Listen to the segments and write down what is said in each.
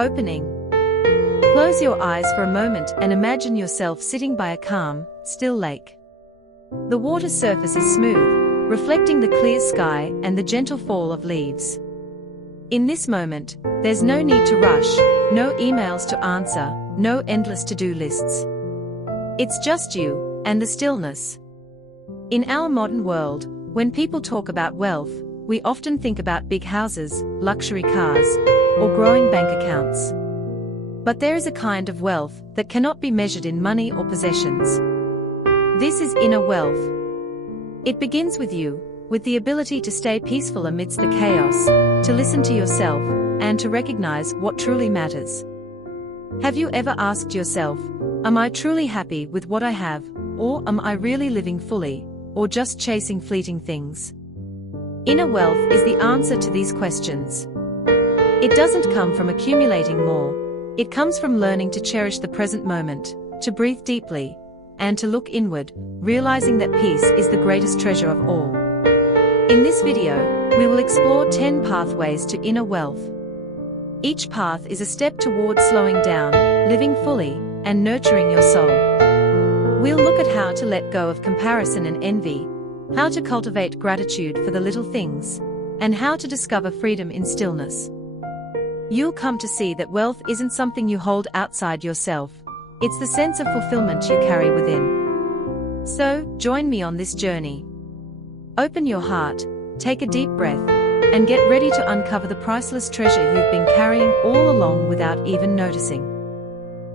Opening. Close your eyes for a moment and imagine yourself sitting by a calm, still lake. The water's surface is smooth, reflecting the clear sky and the gentle fall of leaves. In this moment, there's no need to rush, no emails to answer, no endless to-do lists. It's just you and the stillness. In our modern world, when people talk about wealth, we often think about big houses, luxury cars, or growing bank accounts. But there is a kind of wealth that cannot be measured in money or possessions. This is inner wealth. It begins with you, with the ability to stay peaceful amidst the chaos, to listen to yourself, and to recognize what truly matters. Have you ever asked yourself, am I truly happy with what I have, or am I really living fully, or just chasing fleeting things? Inner wealth is the answer to these questions. It doesn't come from accumulating more, it comes from learning to cherish the present moment, to breathe deeply, and to look inward, realizing that peace is the greatest treasure of all. In this video, we will explore 10 pathways to inner wealth. Each path is a step towards slowing down, living fully, and nurturing your soul. We'll look at how to let go of comparison and envy, how to cultivate gratitude for the little things, and how to discover freedom in stillness. You'll come to see that wealth isn't something you hold outside yourself, it's the sense of fulfillment you carry within. So, join me on this journey. Open your heart, take a deep breath, and get ready to uncover the priceless treasure you've been carrying all along without even noticing.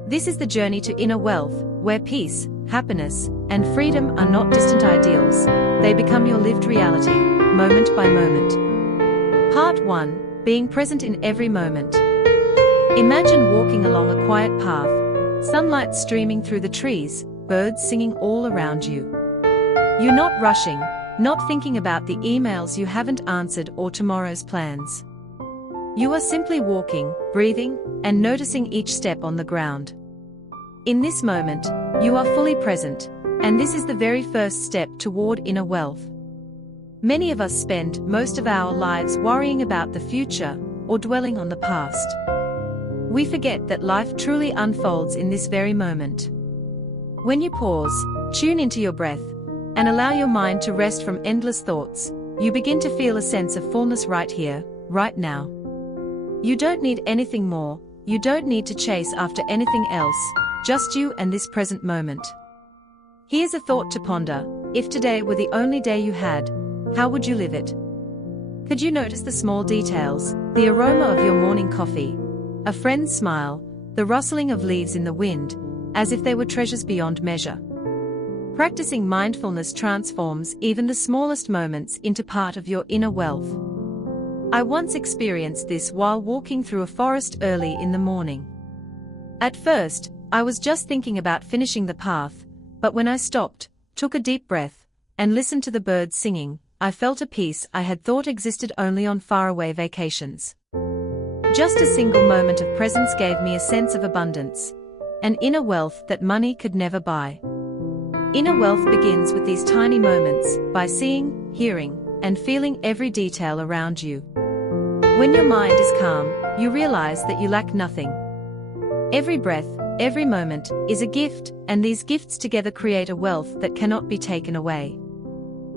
This is the journey to inner wealth, where peace, happiness, and freedom are not distant ideals, they become your lived reality, moment by moment. Part 1. Being present in every moment. Imagine walking along a quiet path, sunlight streaming through the trees, birds singing all around you. You're not rushing, not thinking about the emails you haven't answered or tomorrow's plans. You are simply walking, breathing, and noticing each step on the ground. In this moment, you are fully present, and this is the very first step toward inner wealth. Many of us spend most of our lives worrying about the future or dwelling on the past. We forget that life truly unfolds in this very moment. When you pause, tune into your breath, and allow your mind to rest from endless thoughts, you begin to feel a sense of fullness right here, right now. You don't need anything more, you don't need to chase after anything else, just you and this present moment. Here's a thought to ponder: if today were the only day you had, how would you live it? Could you notice the small details, the aroma of your morning coffee, a friend's smile, the rustling of leaves in the wind, as if they were treasures beyond measure? Practicing mindfulness transforms even the smallest moments into part of your inner wealth. I once experienced this while walking through a forest early in the morning. At first, I was just thinking about finishing the path, but when I stopped, took a deep breath, and listened to the birds singing, I felt a peace I had thought existed only on faraway vacations. Just a single moment of presence gave me a sense of abundance, an inner wealth that money could never buy. Inner wealth begins with these tiny moments, by seeing, hearing, and feeling every detail around you. When your mind is calm, you realize that you lack nothing. Every breath, every moment, is a gift, and these gifts together create a wealth that cannot be taken away.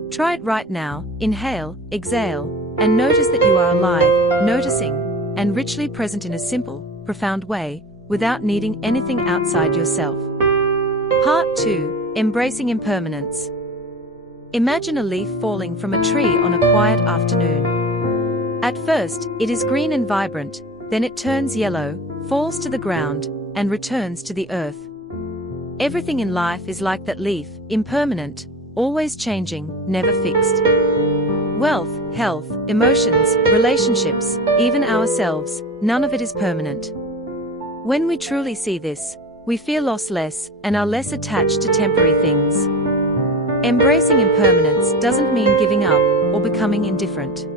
Try it right now, inhale, exhale, and notice that you are alive, noticing, and richly present in a simple, profound way, without needing anything outside yourself. Part 2. Embracing impermanence. Imagine a leaf falling from a tree on a quiet afternoon. At first, it is green and vibrant, then it turns yellow, falls to the ground, and returns to the earth. Everything in life is like that leaf, impermanent, always changing, never fixed. Wealth, health, emotions, relationships, even ourselves, none of it is permanent. When we truly see this, we fear loss less and are less attached to temporary things. Embracing impermanence doesn't mean giving up or becoming indifferent.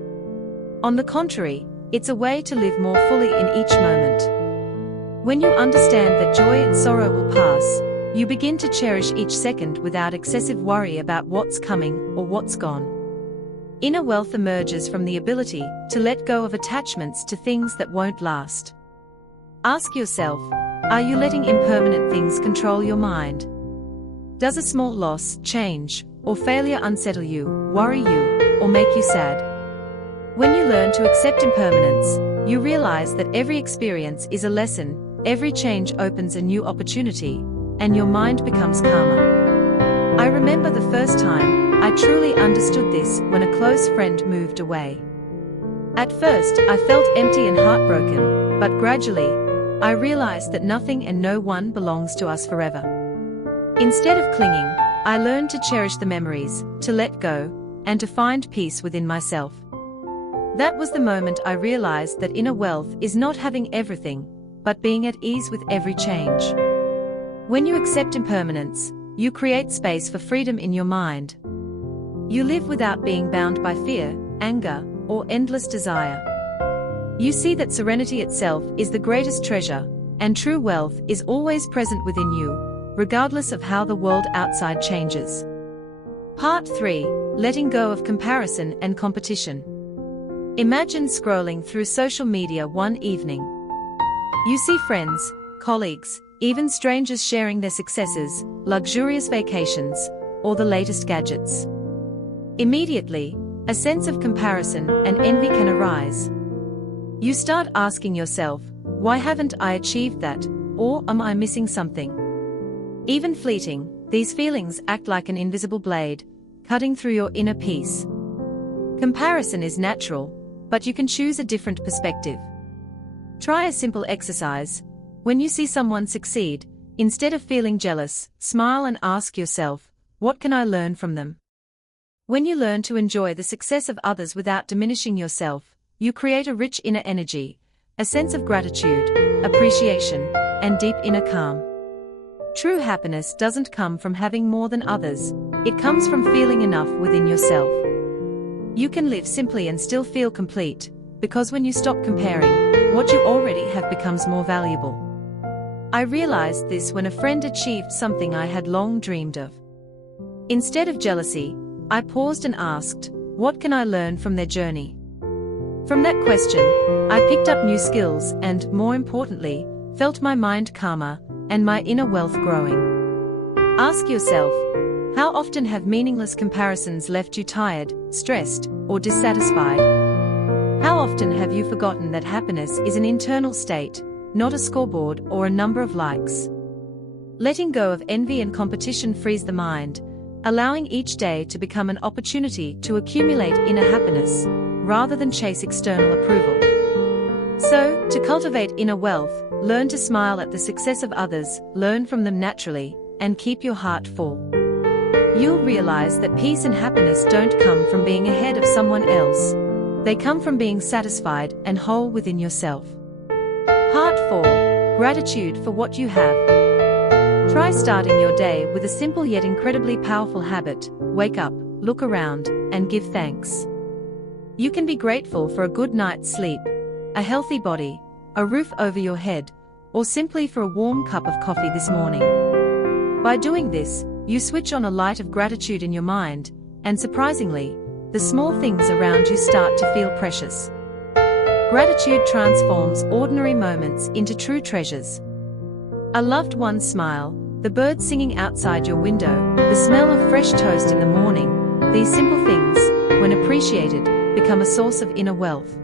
On the contrary, it's a way to live more fully in each moment. When you understand that joy and sorrow will pass, you begin to cherish each second without excessive worry about what's coming or what's gone. Inner wealth emerges from the ability to let go of attachments to things that won't last. Ask yourself, are you letting impermanent things control your mind? Does a small loss, change, or failure unsettle you, worry you, or make you sad? When you learn to accept impermanence, you realize that every experience is a lesson, every change opens a new opportunity, and your mind becomes calmer. I remember the first time I truly understood this when a close friend moved away. At first, I felt empty and heartbroken, but gradually, I realized that nothing and no one belongs to us forever. Instead of clinging, I learned to cherish the memories, to let go, and to find peace within myself. That was the moment I realized that inner wealth is not having everything, but being at ease with every change. When you accept impermanence, you create space for freedom in your mind. You live without being bound by fear, anger, or endless desire. You see that serenity itself is the greatest treasure, and true wealth is always present within you, regardless of how the world outside changes. Part 3. Letting go of comparison and competition. Imagine scrolling through social media one evening. You see friends, colleagues, even strangers sharing their successes, luxurious vacations, or the latest gadgets. Immediately, a sense of comparison and envy can arise. You start asking yourself, why haven't I achieved that, or am I missing something? Even fleeting, these feelings act like an invisible blade, cutting through your inner peace. Comparison is natural, but you can choose a different perspective. Try a simple exercise. When you see someone succeed, instead of feeling jealous, smile and ask yourself, what can I learn from them? When you learn to enjoy the success of others without diminishing yourself, you create a rich inner energy, a sense of gratitude, appreciation, and deep inner calm. True happiness doesn't come from having more than others, it comes from feeling enough within yourself. You can live simply and still feel complete, because when you stop comparing, what you already have becomes more valuable. I realized this when a friend achieved something I had long dreamed of. Instead of jealousy, I paused and asked, what can I learn from their journey? From that question, I picked up new skills and, more importantly, felt my mind calmer and my inner wealth growing. Ask yourself, how often have meaningless comparisons left you tired, stressed, or dissatisfied? How often have you forgotten that happiness is an internal state, not a scoreboard or a number of likes? Letting go of envy and competition frees the mind, allowing each day to become an opportunity to accumulate inner happiness, rather than chase external approval. So, to cultivate inner wealth, learn to smile at the success of others, learn from them naturally, and keep your heart full. You'll realize that peace and happiness don't come from being ahead of someone else. They come from being satisfied and whole within yourself. Part 4. Gratitude for what you have. Try starting your day with a simple yet incredibly powerful habit. Wake up, look around, and give thanks. You can be grateful for a good night's sleep, a healthy body, a roof over your head, or simply for a warm cup of coffee this morning. By doing this, you switch on a light of gratitude in your mind, and surprisingly, the small things around you start to feel precious. Gratitude transforms ordinary moments into true treasures. A loved one's smile, the birds singing outside your window, the smell of fresh toast in the morning, these simple things, when appreciated, become a source of inner wealth.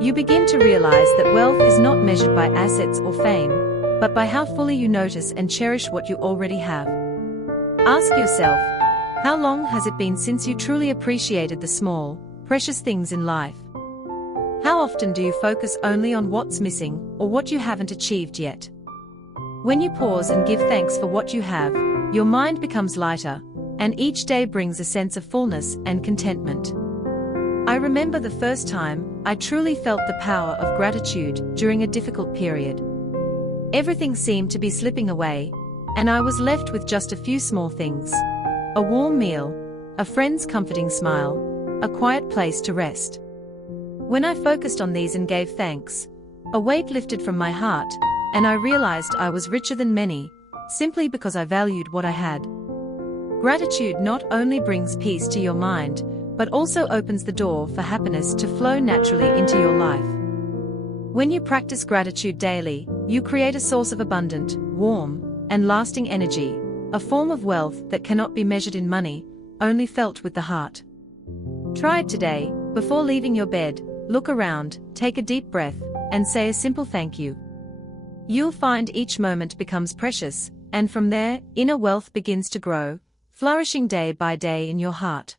You begin to realize that wealth is not measured by assets or fame, but by how fully you notice and cherish what you already have. Ask yourself, how long has it been since you truly appreciated the small, precious things in life? How often do you focus only on what's missing or what you haven't achieved yet? When you pause and give thanks for what you have, your mind becomes lighter, and each day brings a sense of fullness and contentment. I remember the first time I truly felt the power of gratitude during a difficult period. Everything seemed to be slipping away, and I was left with just a few small things. A warm meal, a friend's comforting smile, a quiet place to rest. When I focused on these and gave thanks, a weight lifted from my heart, and I realized I was richer than many, simply because I valued what I had. Gratitude not only brings peace to your mind, but also opens the door for happiness to flow naturally into your life. When you practice gratitude daily, you create a source of abundant, warm, and lasting energy, a form of wealth that cannot be measured in money, only felt with the heart. Try it today. Before leaving your bed, look around, take a deep breath, and say a simple thank you. You'll find each moment becomes precious, and from there, inner wealth begins to grow, flourishing day by day in your heart.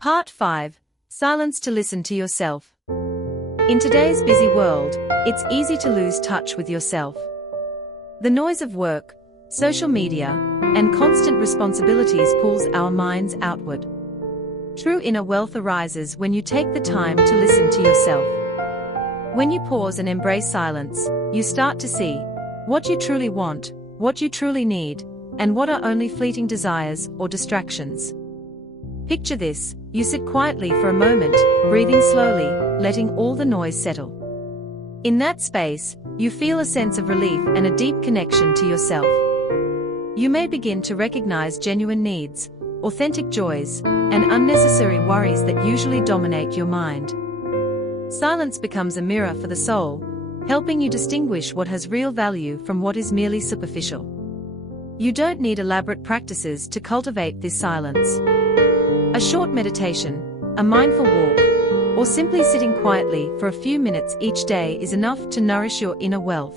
Part 5. Silence to listen to yourself. In today's busy world, it's easy to lose touch with yourself. The noise of work, social media, and constant responsibilities pulls our minds outward. True inner wealth arises when you take the time to listen to yourself. When you pause and embrace silence, you start to see what you truly want, what you truly need, and what are only fleeting desires or distractions. Picture this: you sit quietly for a moment, breathing slowly, letting all the noise settle. In that space, you feel a sense of relief and a deep connection to yourself. You may begin to recognize genuine needs, authentic joys, and unnecessary worries that usually dominate your mind. Silence becomes a mirror for the soul, helping you distinguish what has real value from what is merely superficial. You don't need elaborate practices to cultivate this silence. A short meditation, a mindful walk, or simply sitting quietly for a few minutes each day is enough to nourish your inner wealth.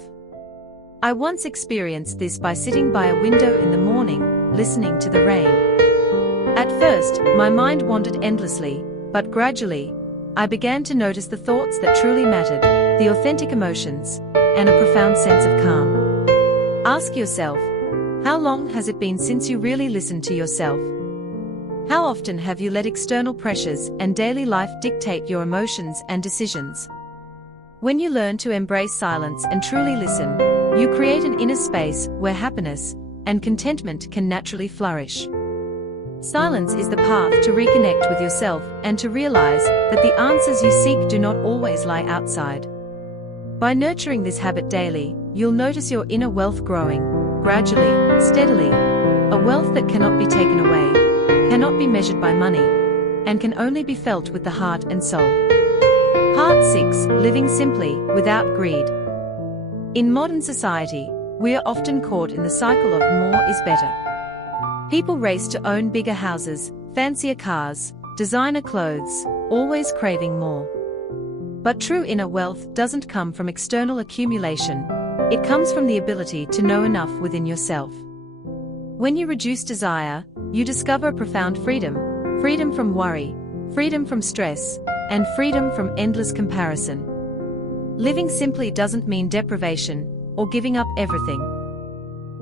I once experienced this by sitting by a window in the morning, listening to the rain. At first, my mind wandered endlessly, but gradually, I began to notice the thoughts that truly mattered, the authentic emotions, and a profound sense of calm. Ask yourself, how long has it been since you really listened to yourself? How often have you let external pressures and daily life dictate your emotions and decisions? When you learn to embrace silence and truly listen, you create an inner space where happiness and contentment can naturally flourish. Silence is the path to reconnect with yourself and to realize that the answers you seek do not always lie outside. By nurturing this habit daily, you'll notice your inner wealth growing, gradually, steadily, a wealth that cannot be taken away, cannot be measured by money, and can only be felt with the heart and soul. Part 6. Living simply, without greed. In modern society, we are often caught in the cycle of more is better. People race to own bigger houses, fancier cars, designer clothes, always craving more. But true inner wealth doesn't come from external accumulation, it comes from the ability to know enough within yourself. When you reduce desire, you discover a profound freedom, freedom from worry, freedom from stress, and freedom from endless comparison. Living simply doesn't mean deprivation or giving up everything.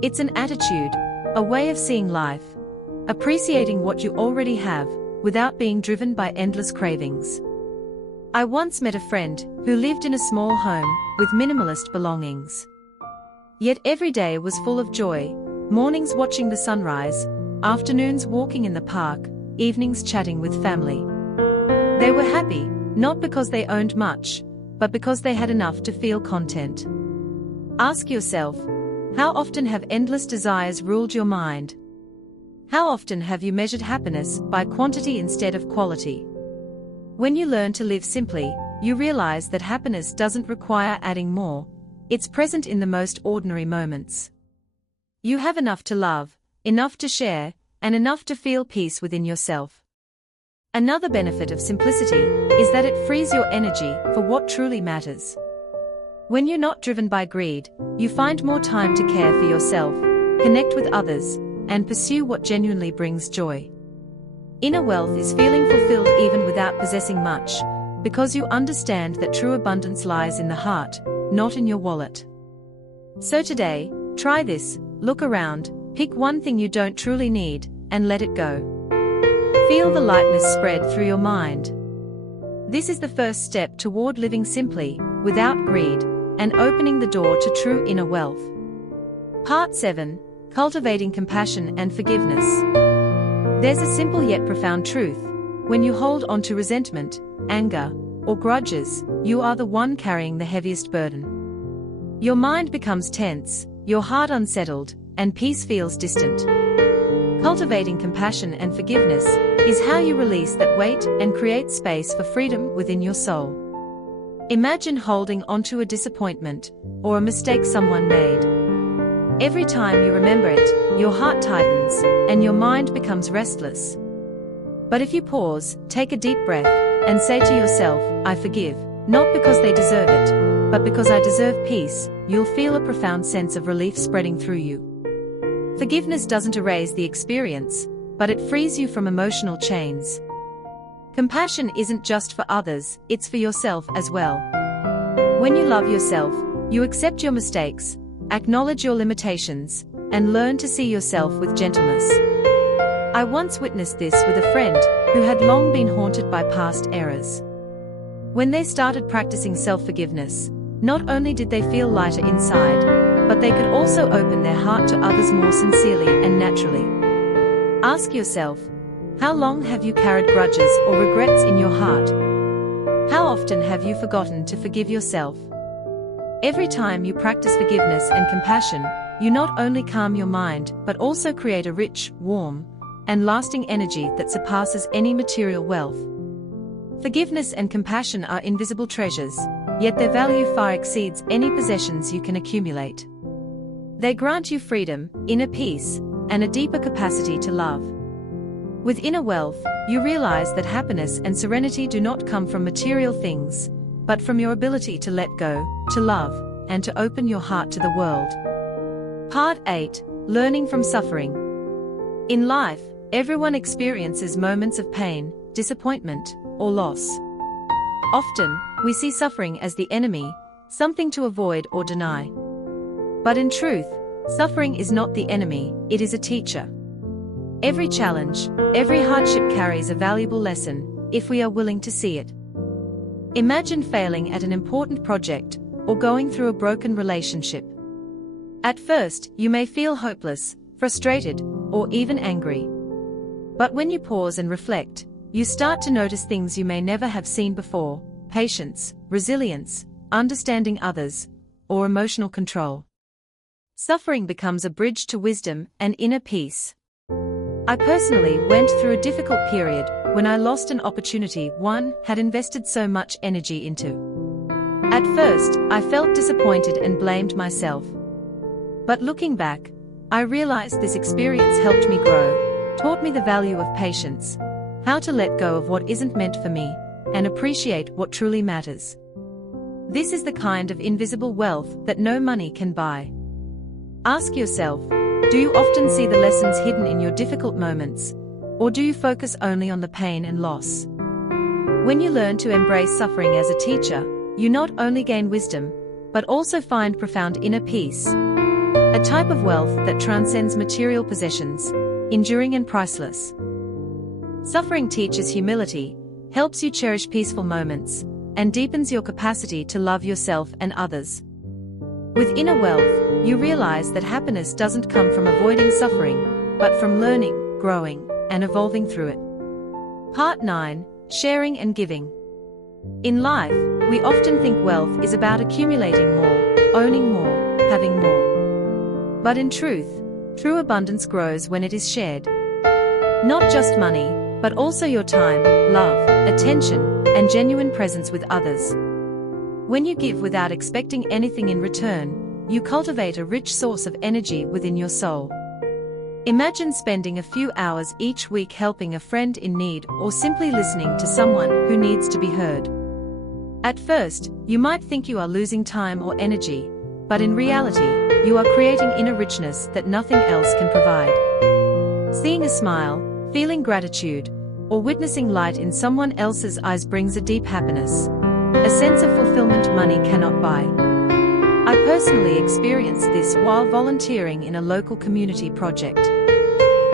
It's an attitude, a way of seeing life, appreciating what you already have, without being driven by endless cravings. I once met a friend who lived in a small home with minimalist belongings. Yet every day was full of joy, mornings watching the sunrise, afternoons walking in the park, evenings chatting with family. They were happy, not because they owned much, but because they had enough to feel content. Ask yourself, how often have endless desires ruled your mind? How often have you measured happiness by quantity instead of quality? When you learn to live simply, you realize that happiness doesn't require adding more, it's present in the most ordinary moments. You have enough to love, enough to share, and enough to feel peace within yourself. Another benefit of simplicity is that it frees your energy for what truly matters. When you're not driven by greed, you find more time to care for yourself, connect with others, and pursue what genuinely brings joy. Inner wealth is feeling fulfilled even without possessing much, because you understand that true abundance lies in the heart, not in your wallet. So today, try this, look around, pick one thing you don't truly need, and let it go. Feel the lightness spread through your mind. This is the first step toward living simply, without greed, and opening the door to true inner wealth. Part 7. Cultivating compassion and forgiveness. There's a simple yet profound truth. When you hold on to resentment, anger, or grudges, you are the one carrying the heaviest burden. Your mind becomes tense, your heart unsettled, and peace feels distant. Cultivating compassion and forgiveness is how you release that weight and create space for freedom within your soul. Imagine holding onto a disappointment or a mistake someone made. Every time you remember it, your heart tightens and your mind becomes restless. But if you pause, take a deep breath, and say to yourself, I forgive, not because they deserve it, but because I deserve peace, you'll feel a profound sense of relief spreading through you. Forgiveness doesn't erase the experience, but it frees you from emotional chains. Compassion isn't just for others, it's for yourself as well. When you love yourself, you accept your mistakes, acknowledge your limitations, and learn to see yourself with gentleness. I once witnessed this with a friend who had long been haunted by past errors. When they started practicing self-forgiveness, not only did they feel lighter inside, but they could also open their heart to others more sincerely and naturally. Ask yourself, how long have you carried grudges or regrets in your heart? How often have you forgotten to forgive yourself? Every time you practice forgiveness and compassion, you not only calm your mind but also create a rich, warm, and lasting energy that surpasses any material wealth. Forgiveness and compassion are invisible treasures, yet their value far exceeds any possessions you can accumulate. They grant you freedom, inner peace, and a deeper capacity to love. With inner wealth, you realize that happiness and serenity do not come from material things, but from your ability to let go, to love, and to open your heart to the world. Part 8. Learning from Suffering. In life, everyone experiences moments of pain, disappointment, or loss. Often, we see suffering as the enemy, something to avoid or deny. But in truth, suffering is not the enemy, it is a teacher. Every challenge, every hardship carries a valuable lesson, if we are willing to see it. Imagine failing at an important project, or going through a broken relationship. At first, you may feel hopeless, frustrated, or even angry. But when you pause and reflect, you start to notice things you may never have seen before: patience, resilience, understanding others, or emotional control. Suffering becomes a bridge to wisdom and inner peace. I personally went through a difficult period when I lost an opportunity one had invested so much energy into. At first, I felt disappointed and blamed myself. But looking back, I realized this experience helped me grow, taught me the value of patience, how to let go of what isn't meant for me, and appreciate what truly matters. This is the kind of invisible wealth that no money can buy. Ask yourself, do you often see the lessons hidden in your difficult moments, or do you focus only on the pain and loss? When you learn to embrace suffering as a teacher, you not only gain wisdom, but also find profound inner peace, a type of wealth that transcends material possessions, enduring and priceless. Suffering teaches humility, helps you cherish peaceful moments, and deepens your capacity to love yourself and others. With inner wealth, you realize that happiness doesn't come from avoiding suffering, but from learning, growing, and evolving through it. Part 9. Sharing and Giving. In life, we often think wealth is about accumulating more, owning more, having more. But in truth, true abundance grows when it is shared. Not just money, but also your time, love, attention, and genuine presence with others. When you give without expecting anything in return, you cultivate a rich source of energy within your soul. Imagine spending a few hours each week helping a friend in need or simply listening to someone who needs to be heard. At first, you might think you are losing time or energy, but in reality, you are creating inner richness that nothing else can provide. Seeing a smile, feeling gratitude, or witnessing light in someone else's eyes brings a deep happiness, a sense of fulfillment money cannot buy. I personally experienced this while volunteering in a local community project.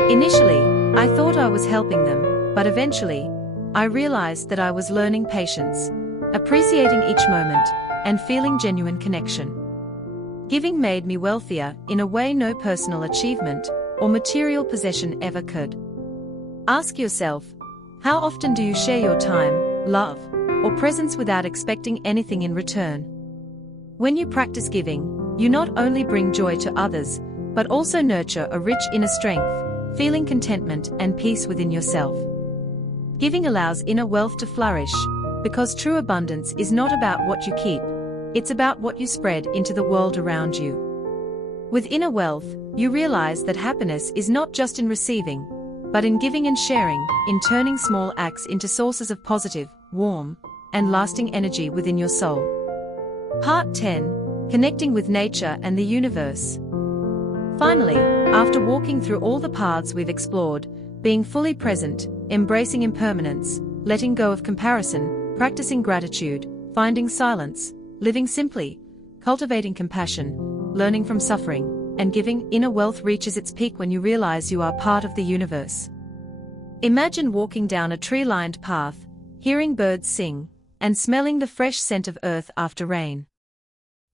Initially, I thought I was helping them, but eventually, I realized that I was learning patience, appreciating each moment, and feeling genuine connection. Giving made me wealthier in a way no personal achievement or material possession ever could. Ask yourself, how often do you share your time, love, or presence without expecting anything in return? When you practice giving, you not only bring joy to others, but also nurture a rich inner strength, feeling contentment and peace within yourself. Giving allows inner wealth to flourish, because true abundance is not about what you keep, it's about what you spread into the world around you. With inner wealth, you realize that happiness is not just in receiving, but in giving and sharing, in turning small acts into sources of positive, warm, and lasting energy within your soul. Part 10. Connecting with nature and the universe. Finally, after walking through all the paths we've explored, being fully present, embracing impermanence, letting go of comparison, practicing gratitude, finding silence, living simply, cultivating compassion, learning from suffering, and giving, inner wealth reaches its peak when you realize you are part of the universe. Imagine walking down a tree-lined path, hearing birds sing, and smelling the fresh scent of earth after rain.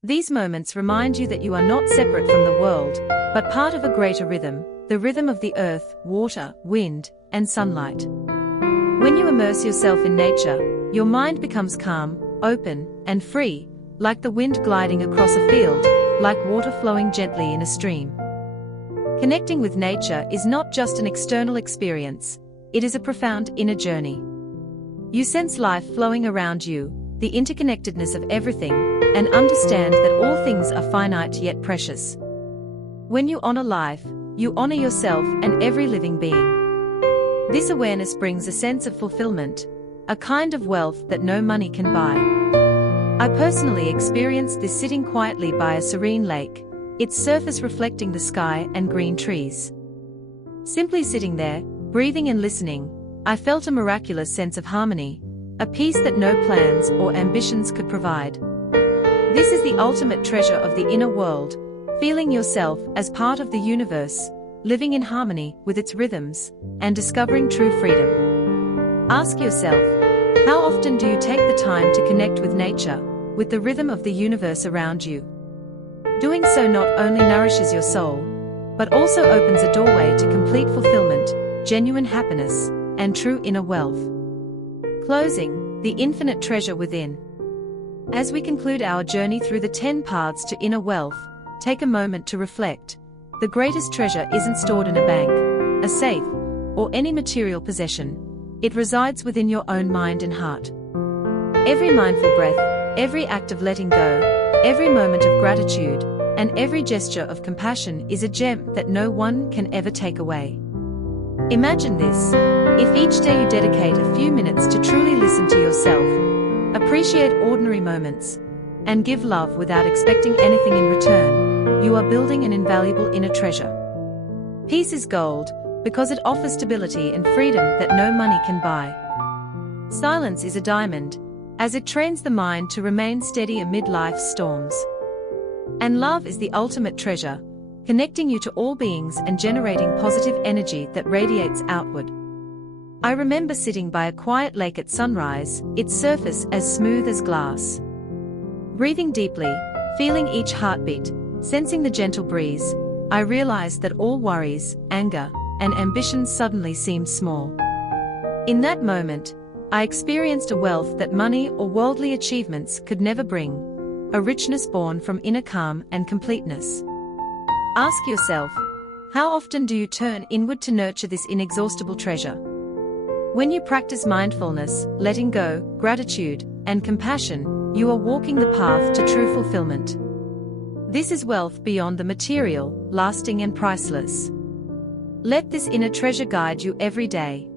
These moments remind you that you are not separate from the world, but part of a greater rhythm, the rhythm of the earth, water, wind, and sunlight. When you immerse yourself in nature, your mind becomes calm, open, and free, like the wind gliding across a field, like water flowing gently in a stream. Connecting with nature is not just an external experience, it is a profound inner journey. You sense life flowing around you, the interconnectedness of everything, and understand that all things are finite yet precious. When you honor life, you honor yourself and every living being. This awareness brings a sense of fulfillment, a kind of wealth that no money can buy. I personally experienced this sitting quietly by a serene lake, its surface reflecting the sky and green trees. Simply sitting there, breathing and listening, I felt a miraculous sense of harmony, a peace that no plans or ambitions could provide. This is the ultimate treasure of the inner world, feeling yourself as part of the universe, living in harmony with its rhythms, and discovering true freedom. Ask yourself, how often do you take the time to connect with nature, with the rhythm of the universe around you? Doing so not only nourishes your soul, but also opens a doorway to complete fulfillment, genuine happiness, and true inner wealth. Closing, the infinite treasure within. As we conclude our journey through the 10 paths to inner wealth, take a moment to reflect. The greatest treasure isn't stored in a bank, a safe, or any material possession. It resides within your own mind and heart. Every mindful breath, every act of letting go, every moment of gratitude, and every gesture of compassion is a gem that no one can ever take away. Imagine this: if each day you dedicate a few minutes to truly listen to yourself, appreciate ordinary moments, and give love without expecting anything in return, you are building an invaluable inner treasure. Peace is gold, because it offers stability and freedom that no money can buy. Silence is a diamond, as it trains the mind to remain steady amid life's storms. And love is the ultimate treasure, connecting you to all beings and generating positive energy that radiates outward. I remember sitting by a quiet lake at sunrise, its surface as smooth as glass. Breathing deeply, feeling each heartbeat, sensing the gentle breeze, I realized that all worries, anger, and ambitions suddenly seemed small. In that moment, I experienced a wealth that money or worldly achievements could never bring, a richness born from inner calm and completeness. Ask yourself, how often do you turn inward to nurture this inexhaustible treasure? When you practice mindfulness, letting go, gratitude, and compassion, you are walking the path to true fulfillment. This is wealth beyond the material, lasting and priceless. Let this inner treasure guide you every day.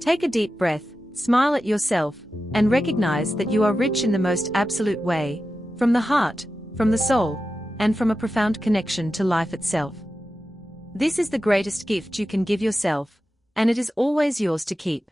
Take a deep breath, smile at yourself, and recognize that you are rich in the most absolute way, from the heart, from the soul, and from a profound connection to life itself. This is the greatest gift you can give yourself, and it is always yours to keep.